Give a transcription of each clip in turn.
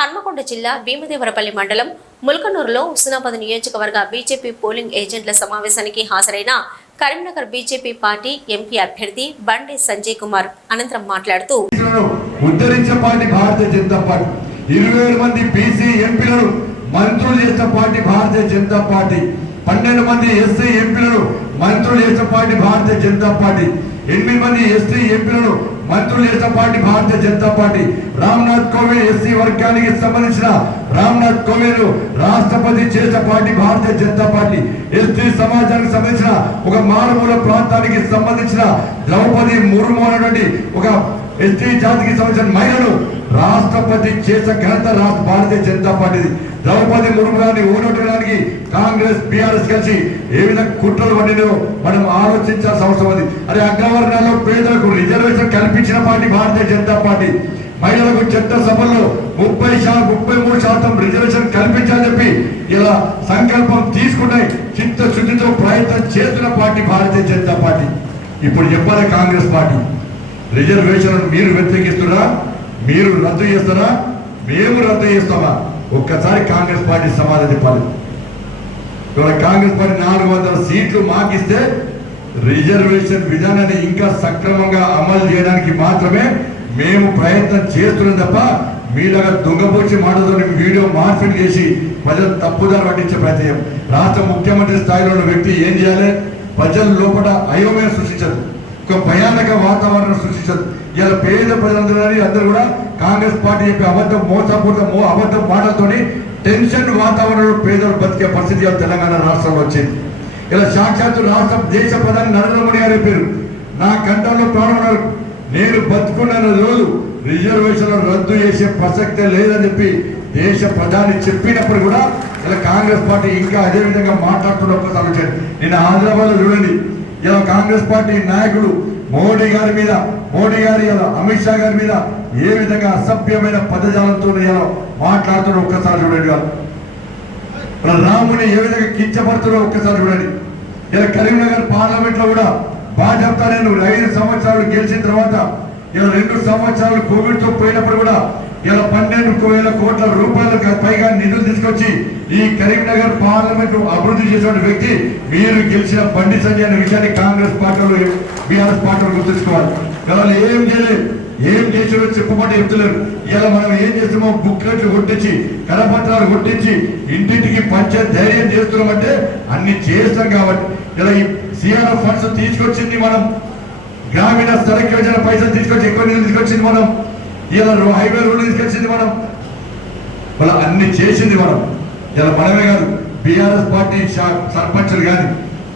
హన్మకొండ జిల్లా భీమదేవరపల్లి మండలం ముల్కనూరులో హుస్నాబాద్ నియోజకవర్గ బీజేపీ పోలింగ్ ఏజెంట్ల సమావేశానికి హాజరైన కరీంనగర్ బీజేపీ పార్టీ ఎంపీ అభ్యర్థి బండి సంజయ్ కుమార్ అనంతరం మాట్లాడుతూ ఉద్ధరించే పార్టీ భారతీయ జనతా పార్టీ 27 మంది బీసీ ఎంపీలను మంత్రులు చేసిన పార్టీ భారతీయ జనతా పార్టీ 12 మంది ఎస్సీ ఎంపీలను మంత్రులు చేసిన పార్టీ భారతీయ జనతా పార్టీ 8 మంది ఎస్టీ ఎంపీలను మంత్రులు చేసిన party Bharatiya Janata party Ramnath Kovind SC వర్గానికి సంబంధించిన రామ్నాథ్ కోవింద్ రాష్ట్రపతి చేసిన party Bharatiya Janata party ST సమాజానికి సంబంధించిన ఒక మారుమూల ప్రాంతానికి సంబంధించిన ద్రౌపది ముర్ము అనేటువంటి ఒక ఎస్టీ జాతికి సంబంధించిన మహిళను రాష్ట్రపతి చేసిన ఘనత భారతీయ జనతా పార్టీ ద్రౌపది ముర్ము గారిని ఓడగొట్టడానికి కాంగ్రెస్ బీఆర్ఎస్ కలిసి ఏ విధంగా కుట్రలు పడినో మనం ఆలోచించాల్సిన అవసరం ఉంది. అదే అగ్రవర్ణాల్లో పేదలకు రిజర్వేషన్ కల్పించిన పార్టీ భారతీయ జనతా పార్టీ మహిళలకు చట్టసభల్లో 33% రిజర్వేషన్ కల్పించాలని చెప్పి ఇలా సంకల్పం తీసుకునే చిత్తశుద్ధితో ప్రయత్నం చేస్తున్న పార్టీ భారతీయ జనతా పార్టీ. ఇప్పుడు చెప్పాలి కాంగ్రెస్ పార్టీ రిజర్వేషన్ మీరు వ్యతిరేకిస్తున్నా, మీరు రద్దు చేస్తారా, మేము రద్దు చేస్తామా? ఒక్కసారి కాంగ్రెస్ పార్టీ సమాధానం చెప్పాలి. ఇవాళ కాంగ్రెస్ పార్టీ 400 సీట్లు మాకిస్తే రిజర్వేషన్ విధానాన్ని ఇంకా సక్రమంగా అమలు చేయడానికి మాత్రమే మేము ప్రయత్నం చేస్తున్నాం తప్ప మీలాగా దొంగపోచి మాటతో వీడియో మార్పిడి చేసి ప్రజలు తప్పుదారి పట్టించే ప్రయత్నం. రాష్ట్ర ముఖ్యమంత్రి స్థాయిలో ఉన్న వ్యక్తి ఏం చేయాలి? ప్రజల లోపల అయోమయం సృష్టించదు, ఒక భయానక వాతావరణం సృష్టించదు. ఇలా పేద ప్రజలందరూ కూడా కాంగ్రెస్ పార్టీ చెప్పే అబద్ధం మాటలతోని టెన్షన్ వాతావరణంలో పేదలు బతికే పరిస్థితి తెలంగాణ రాష్ట్రంలో వచ్చింది. ఇలా సాక్షాత్తు రాష్ట్ర దేశ ప్రధాని నరేంద్ర మోడీ గారు చెప్పారు, నా కంఠంలో ప్రాణం నేను బతుకున్న రోజు రిజర్వేషన్ రద్దు చేసే ప్రసక్తే లేదని చెప్పి దేశ ప్రధాని చెప్పినప్పుడు కూడా ఇలా కాంగ్రెస్ పార్టీ ఇంకా అదే విధంగా మాట్లాడుతున్న ఒక్కసారి వచ్చారు. నేను హైదరాబాద్ చూడండి, ఇలా కాంగ్రెస్ పార్టీ నాయకుడు మోడీ గారి అమిత్ షా గారి మీద ఏ విధంగా అసభ్యమైన పదజాలంతో మాట్లాడుతున్న ఒక్కసారి చూడండి. వాళ్ళు రాముని ఏ విధంగా కించపడుతున్నారో ఒక్కసారి చూడండి. ఇలా కరీంనగర్ పార్లమెంట్ లో కూడా భాజపా నేను 5 సంవత్సరాలు గెలిచిన తర్వాత ఇలా 2 సంవత్సరాలు కోవిడ్ తో పోయినప్పుడు కూడా ఇలా 12,000 కోట్ల రూపాయలకు పైగా నిధులు తీసుకొచ్చి ఈ కరీంనగర్ పార్లమెంట్ అభివృద్ధి చేసిన వ్యక్తి మీరు గెలిచిన బండి సంజయ్ అనే విషయాన్ని కాంగ్రెస్ పార్టీలో బీఆర్ఎస్ పార్టీలో గుర్తుంచుకోవాలి. వాళ్ళు ఏం చేయలేదు, ఏం చేసారో చెప్పమంటే చెప్తలేరు. ఇలా మనం ఏం చేస్తామో బుక్లెట్లు కొట్టించి కరపత్రాలు కొట్టించి ఇంటింటికి పంచే ధైర్యం చేస్తున్నామంటే అన్ని చేస్తాం. కాబట్టి ఇలా ఈ సిఆర్ఎఫ్ ఫండ్స్ తీసుకొచ్చింది మనం, గ్రామీణ సడక్ యోజన పైసలు తీసుకొచ్చి ఎక్కువ నిధులు తీసుకొచ్చింది మనం, ఇలా హైవే రోడ్లు తీసుకొచ్చింది మనం, ఇలా అన్ని చేసింది మనం. ఇలా మనమే కాదు, బీఆర్ఎస్ పార్టీ సర్పంచులు కానీ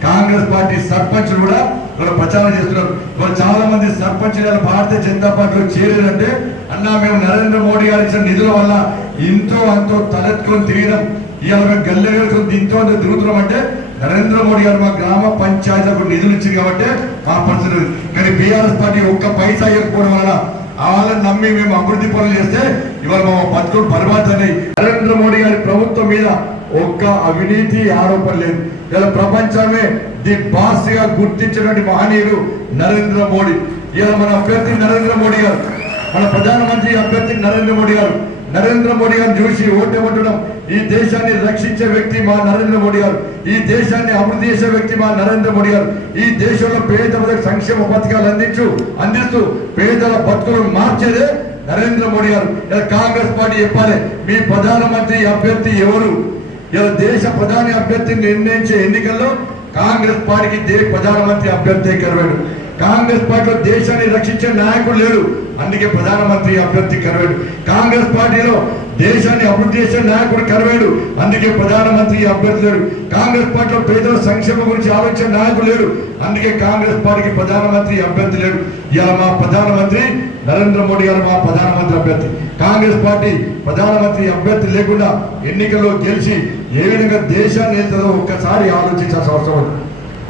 కాంగ్రెస్ పార్టీ సర్పంచులు కూడా ఇలా ప్రచారం చేస్తున్నారు. వాళ్ళు చాలా మంది సర్పంచులు భారతీయ జనతా పార్టీలో చేరారంటే అన్నా మేము నరేంద్ర మోడీ గారు ఇచ్చిన నిధుల వల్ల ఇంతో అంతో తలెత్తుకొని తిరిగినాం, ఇవాళ మేము గల్లె వేసుకొని ఇంతో అంతో తిరుగుతున్నాం అంటే నరేంద్ర మోడీ గారు మా గ్రామ పంచాయతీలకు నిధులు ఇచ్చింది కాబట్టి మా పరిస్థితి. కానీ బీఆర్ఎస్ పార్టీ ఒక్క పైసా ఇవ్వకపోవడం వల్ల వాళ్ళని నమ్మి మేము అభివృద్ధి పనులు చేస్తే ఇవాళ మా బతుకులు బర్బాద్ అని నరేంద్ర మోడీ గారి ప్రభుత్వం మీద ఒక్క అవినీతి ఆరోపణ లేదు. ఇలా ప్రపంచమే ది బాస్ గా గుర్తించినటువంటి మహనీయుడు నరేంద్ర మోడీ. ఇలా మన అభ్యర్థి నరేంద్ర మోడీ గారు, మన ప్రధానమంత్రి అభ్యర్థి నరేంద్ర మోడీ గారు. నరేంద్ర మోడీ గారిని చూసి ఓటేమంటున్నాం. ఈ దేశాన్ని రక్షించే వ్యక్తి మా నరేంద్ర మోడీ గారు, ఈ దేశాన్ని అభివృద్ధి చేసే వ్యక్తి మా నరేంద్ర మోడీ గారు. ఈ దేశంలో పేద ప్రజలకు సంక్షేమ పథకాలు అందిస్తూ పేదల బతుకులను మార్చేదే నరేంద్ర మోడీ గారు. ఇలా కాంగ్రెస్ పార్టీ చెప్పాలి, మీ ప్రధానమంత్రి అభ్యర్థి ఎవరు? ఇలా దేశ ప్రధాని అభ్యర్థిని నిర్ణయించే ఎన్నికల్లో కాంగ్రెస్ పార్టీకి ప్రధానమంత్రి అభ్యర్థి కరవేడు. కాంగ్రెస్ పార్టీలో దేశాన్ని రక్షించే నాయకుడు లేడు, అందుకే ప్రధానమంత్రి అభ్యర్థి కరవేడు. కాంగ్రెస్ పార్టీలో దేశాన్ని అభివృద్ధి చేసే నాయకుడు కరవేడు, అందుకే ప్రధానమంత్రి అభ్యర్థి లేడు. కాంగ్రెస్ పార్టీలో పేదల సంక్షేమం గురించి ఆలోచించే నాయకుడు లేడు, అందుకే కాంగ్రెస్ పార్టీకి ప్రధానమంత్రి అభ్యర్థి లేడు. ఇలా మా ప్రధానమంత్రి నరేంద్ర మోడీ గారు మా ప్రధానమంత్రి అభ్యర్థి. కాంగ్రెస్ పార్టీ ప్రధానమంత్రి అభ్యర్థి లేకుండా ఎన్నికల్లో గెలిచి ఏ విధంగా దేశాన్ని వెళ్తుందో ఒక్కసారి ఆలోచించాల్సిన అవసరం ఉంది.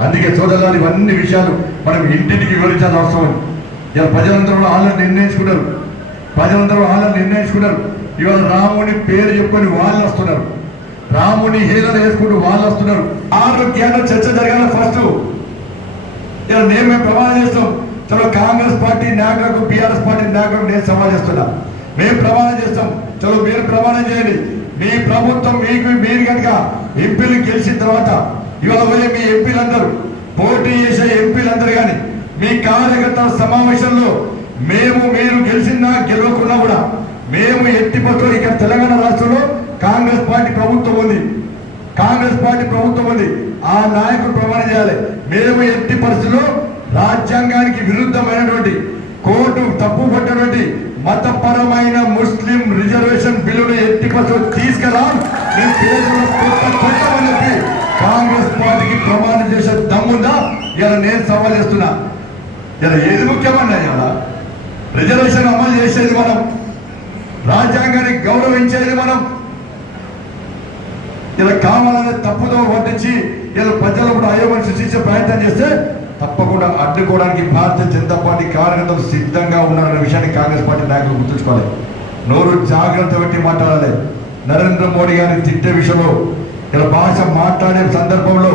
అందుకే సోదరులు ఇవన్నీ విషయాలు మనం ఇంటింటికి వివరించాల్సిన అవసరం ఉంది. ఇలా ప్రజలందరూ ఆల్రెడీ నిర్ణయించుకున్నారు. ఇవాళ రాముని పేరు చెప్పుకొని వాళ్ళు వస్తున్నారు, రాముని హేళన వేసుకుంటూ వాళ్ళు వస్తున్నారు. ఆరోగ్యాన్ని చర్చ జరగాలి ఫస్ట్. ఇలా మేము ప్రమాణం చేస్తాం. చలో కాంగ్రెస్ పార్టీ నాయకులకు బీఆర్ఎస్ పార్టీ నాయకులకు నేను సవాల్ చేస్తున్నా, మేము ప్రమాణం చేస్తాం. చలో మీరు ప్రమాణం చేయండి. మీ ప్రభుత్వం మీరు కనుక ఎంపీలు గెలిచిన తర్వాత ఇవాళ పోయే మీ ఎంపీలందరూ పోటీ చేసే ఎంపీలందరూ కానీ మీ కార్యకర్తల సమావేశంలో మీరు గెలిచినా గెలవకున్నా కూడా మేము ఎట్టి పత్రం ఇక్కడ తెలంగాణ రాష్ట్రంలో కాంగ్రెస్ పార్టీ ప్రభుత్వం ఉంది. ఆ నాయకుడు ప్రమాణం చేయాలి. మేము ఎట్టి పరిస్థితుల్లో రాజ్యాంగానికి విరుద్ధమైనటువంటి కోర్టు తప్పు పట్టినటువంటి మతపరమైన ముస్లిం రిజర్వేషన్ బిల్లును ఎట్టి పరిస్థితుల్లో తీసుకురాం. కాంగ్రెస్ పార్టీకి ప్రమాణం చేసే దమ్ముందా? ఇలా నేను సవాల్ చేస్తున్నా. ఇలా ఏది ముఖ్యమన్నా? ఇలా రిజర్వేషన్ అమలు చేసేది మనం, రాజ్యాంగాన్ని గౌరవించేది మనం. ఇలా కావాలనే తప్పుదో పట్టించి ఇలా ప్రజలు కూడా అయోమని సృష్టించే ప్రయత్నం చేస్తే తప్పకుండా అడ్డుకోవడానికి భారతీయ జనతా పార్టీ కార్యకర్తలు సిద్ధంగా ఉన్నారనే విషయాన్ని కాంగ్రెస్ పార్టీ నాయకులు గుర్తుంచుకోవాలి. నోరు జాగ్రత్త పెట్టి మాట్లాడాలి. నరేంద్ర మోడీ గారిని తిట్టే విషయంలో, ఇలా భాష మాట్లాడే సందర్భంలో,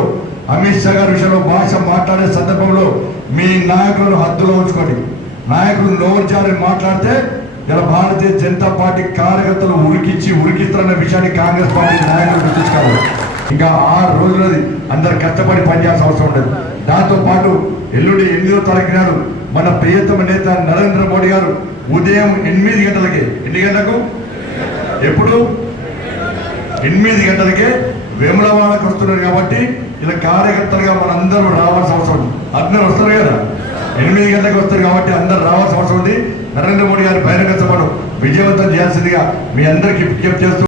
అమిత్ షా గారి విషయంలో భాష మాట్లాడే సందర్భంలో మీ నాయకులను హద్దులో ఉంచుకోండి. నాయకులు నోరు జారి మాట్లాడితే ఇలా భారతీయ జనతా పార్టీ కార్యకర్తలు ఉరికిస్తారన్న విషయాన్ని కాంగ్రెస్ పార్టీ నాయకులు గుర్తుంచుకోవాలి. ఇంకా 6 రోజులది అందరు కష్టపడి పనిచేయాల్సిన అవసరం ఉండదు. దాంతో పాటు ఎల్లుండి 8వ తారీఖు నాడు మన ప్రియతమ నేత నరేంద్ర మోడీ గారు ఉదయం 8 గంటలకే, ఎన్ని గంటలకు, ఎప్పుడు 8 గంటలకే వేములవాడకు వస్తున్నారు. కాబట్టి ఇలా కార్యకర్తలుగా మనందరూ రావాల్సిన అవసరం ఉంది. అందరూ వస్తారు కదా, 8 గంటలకు వస్తారు కాబట్టి అందరూ రావాల్సిన అవసరం ఉంది. నరేంద్ర మోడీ గారి బహిరంగ సభను విజయవంతం చేయాల్సిందిగా మీ అందరికీ విజ్ఞప్తి చేస్తూ